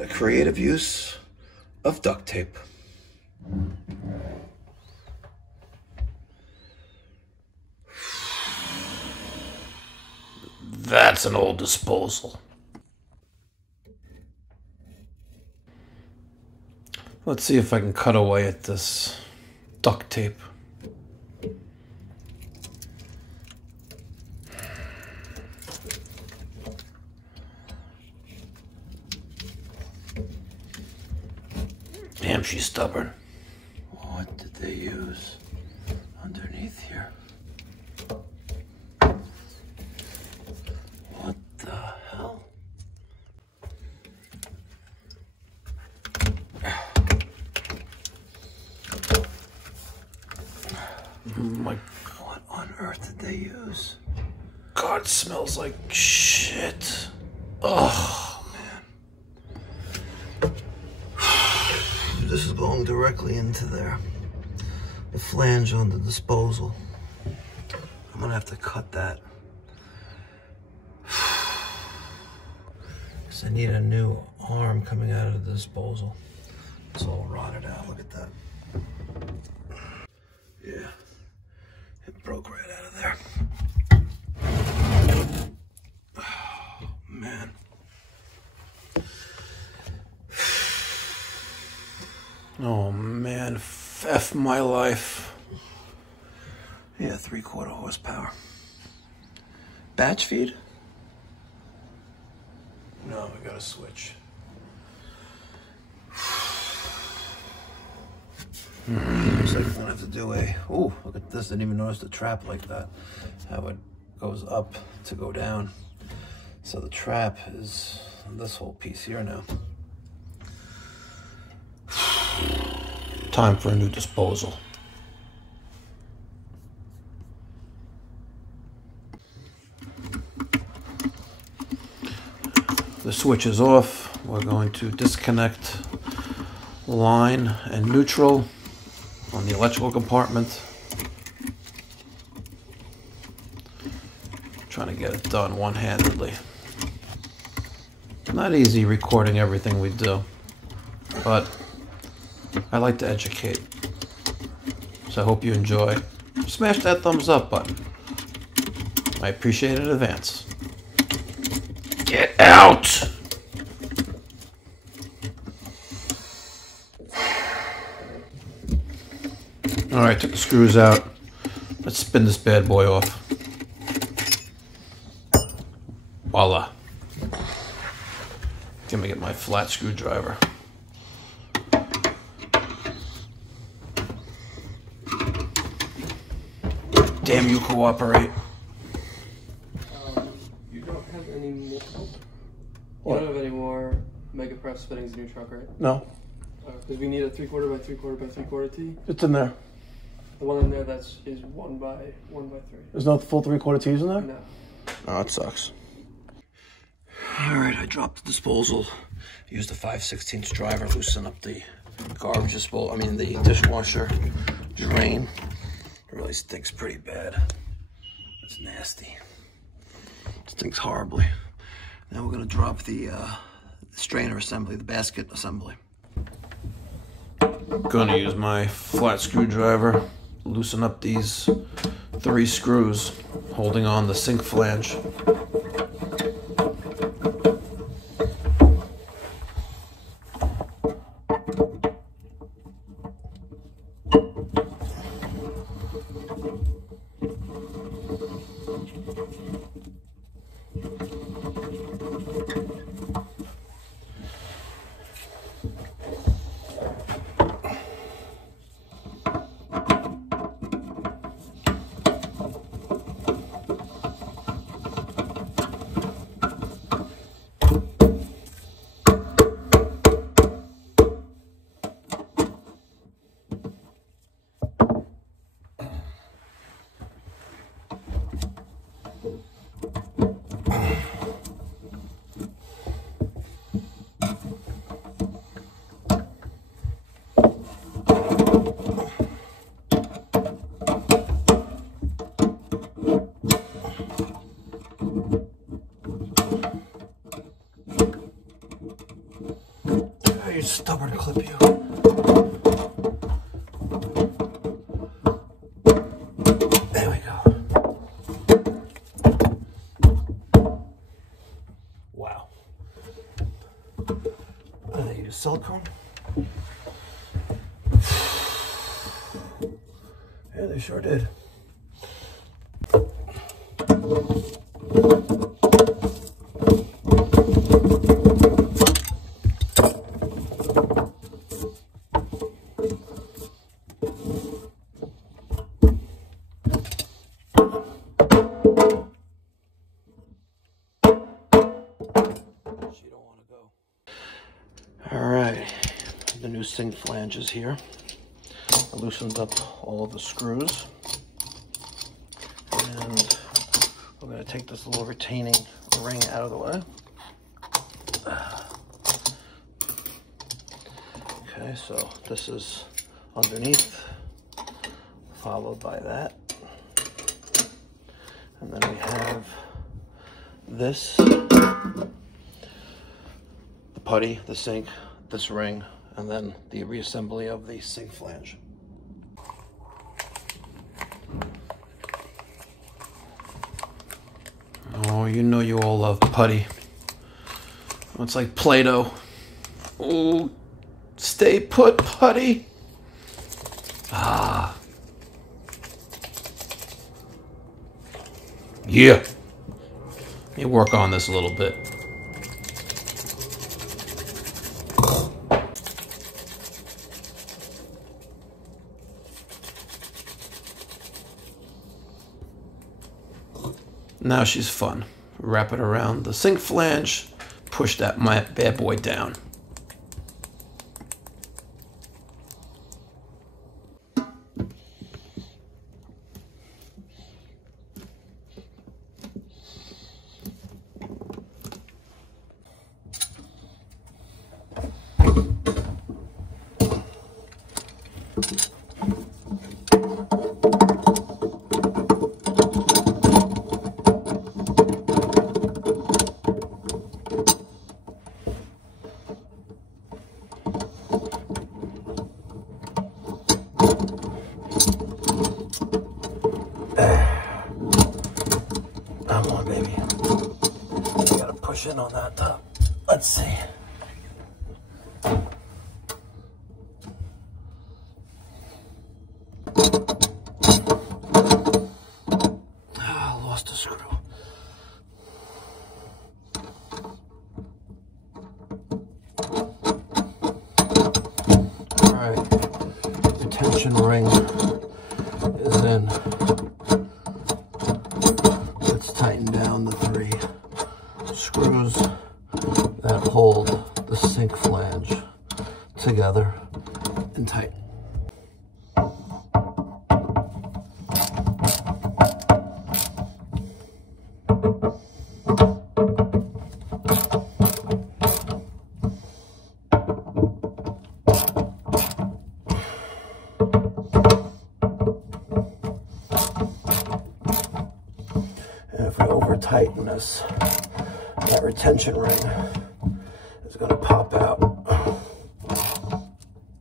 a creative use of duct tape. That's an old disposal. Let's see if I can cut away at this duct tape. Damn, she's stubborn. What did they use underneath here? What the hell? What on earth did they use? God, it smells like shit. Oh, man. This is going directly into there. The flange on the disposal. I'm gonna have to cut that. Because I need a new arm coming out of the disposal. It's all rotted out, look at that. Yeah, it broke right out of there. Oh, man. Oh man, F my life. Yeah, 3/4 horsepower. Batch feed? No, we gotta switch. Looks like I'm gonna have to do a, ooh, look at this, didn't even notice the trap like that. How it goes up to go down. So the trap is this whole piece here now. Time for a new disposal. The switch is off. We're going to disconnect line and neutral on the electrical compartment. Trying to get it done one-handedly. Not easy recording everything we do, but I like to educate. So I hope you enjoy. Smash that thumbs up button. I appreciate it in advance. Get out! Alright, took the screws out. Let's spin this bad boy off. Voila. Let me get my flat screwdriver. Damn, you cooperate. You don't have any more. You don't have any more mega press fittings in your truck, right? No. Because we need a 3/4 by 3/4 by 3/4 T. It's in there. The one in there is 1 by 3. There's no full 3/4 T's in there? No. Oh, that sucks. Alright, I dropped the disposal. Used a 5/16 driver, loosen up the garbage disposal, the dishwasher drain. It really stinks pretty bad. It's nasty. It stinks horribly. Now we're gonna drop the strainer assembly, the basket assembly. Gonna use my flat screwdriver, loosen up these 3 screws holding on the sink flange. stubborn clip you. There we go. Wow. They use silicone. Yeah, they sure did. The new sink flanges here. I loosened up all of the screws, and we're going to take this little retaining ring out of the way. Okay, so this is underneath, followed by that, and then we have this, the putty, the sink, this ring, and then the reassembly of the sink flange. Oh, you know you all love putty. It's like Play-Doh. Oh, stay put, putty. Ah. Yeah. Let me work on this a little bit. Now she's fun. Wrap it around the sink flange, push that bad boy down. Come on, baby. You gotta push in on that top. Let's see. Ah, lost a screw. All right, the tension ring is in. Let's tighten down the 3 screws that hold the sink flange together and tighten. If we over tighten this, that retention ring is going to pop out.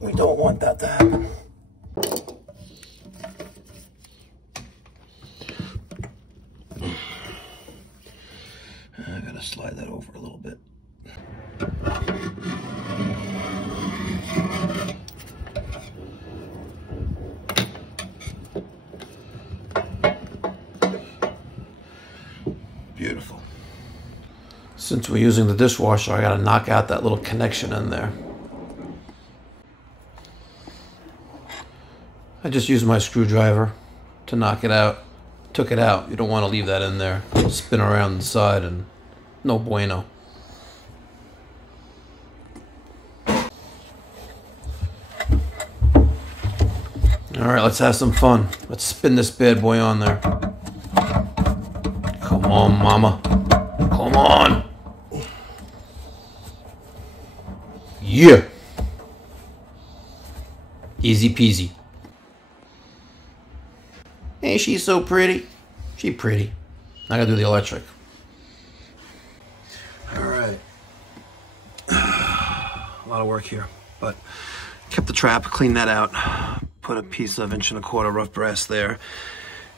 We don't want that to happen. I'm going to slide that over a little bit. Beautiful. Since we're using the dishwasher, I got to knock out that little connection in there. I just used my screwdriver to knock it out. Took it out. You don't want to leave that in there. It'll spin around the side and no bueno. All right, let's have some fun. Let's spin this bad boy on there. Come on, mama. Come on. Yeah. Easy peasy. Hey, she's so pretty. She pretty. I gotta do the electric. All right. A lot of work here. but kept the trap, cleaned that out, put a piece of 1.25" rough brass there,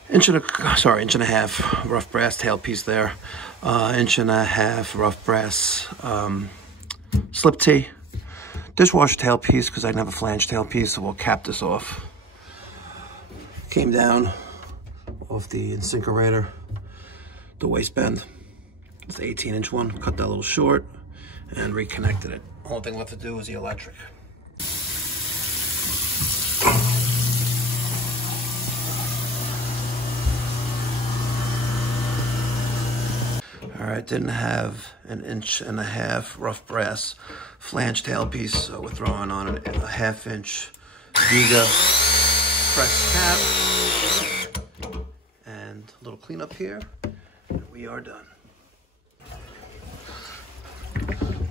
inch and a half rough brass tail piece there, 1.5" rough brass slip tee, dishwasher tail piece because I didn't have a flange tail piece, so we'll cap this off. Came down off the incinerator, the waistband, it's the 18-inch one, cut that a little short and reconnected it. Only thing left to do is the electric. All right, didn't have an 1.5" rough brass flange tail piece, so we're throwing on a 1/2" Decal press cap and a little cleanup here, and we are done.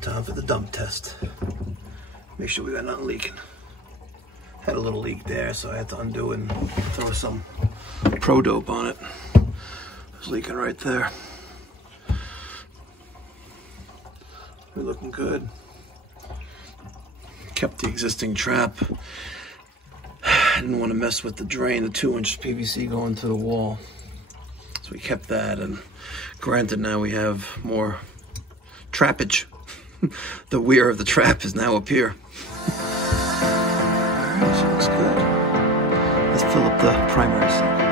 Time for the dump test. Make sure we got nothing leaking. Had a little leak there, so I had to undo and throw some Pro Dope on it. It was leaking right there. We're looking good. Kept the existing trap. I didn't want to mess with the drain, the 2-inch PVC going to the wall. So we kept that, and granted now we have more trappage. The weir of the trap is now up here. Alright, she looks good. Let's fill up the primary sink.